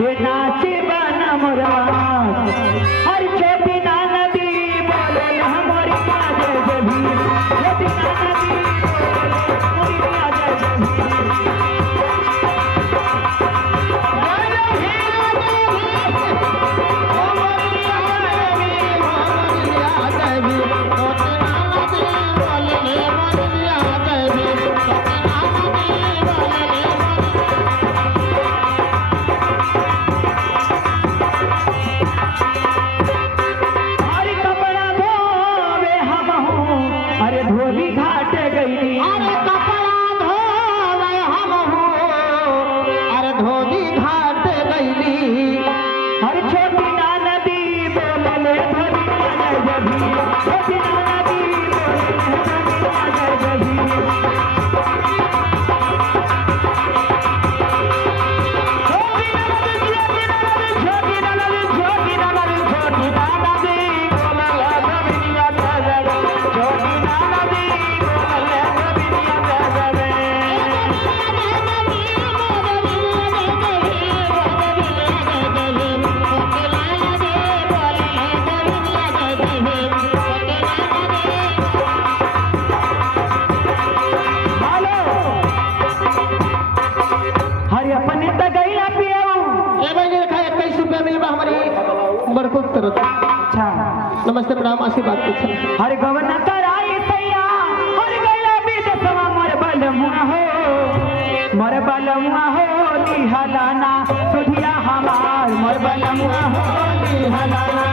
ये नाचे बना मोरवा हर छोटी ना नदी बोले हमारी काजे जभी छोटी ना नदी बोले हमारी काजे अरे धोबी घाट गई अरे कपड़ा धोवे हम हो अरे धोबी घाट गईली हर छोटी ना नदी बोले धोबी ना जभी छोटी ना नदी बोले धोबी ना अच्छा नमस्ते प्रणाम आशीर्वाद पूछ हर गवन कराई सैया हर गैला विदेशवा मोर बलमुआ हो निहलाना सुधिया हमार मोर बलमुआ हो निहलाना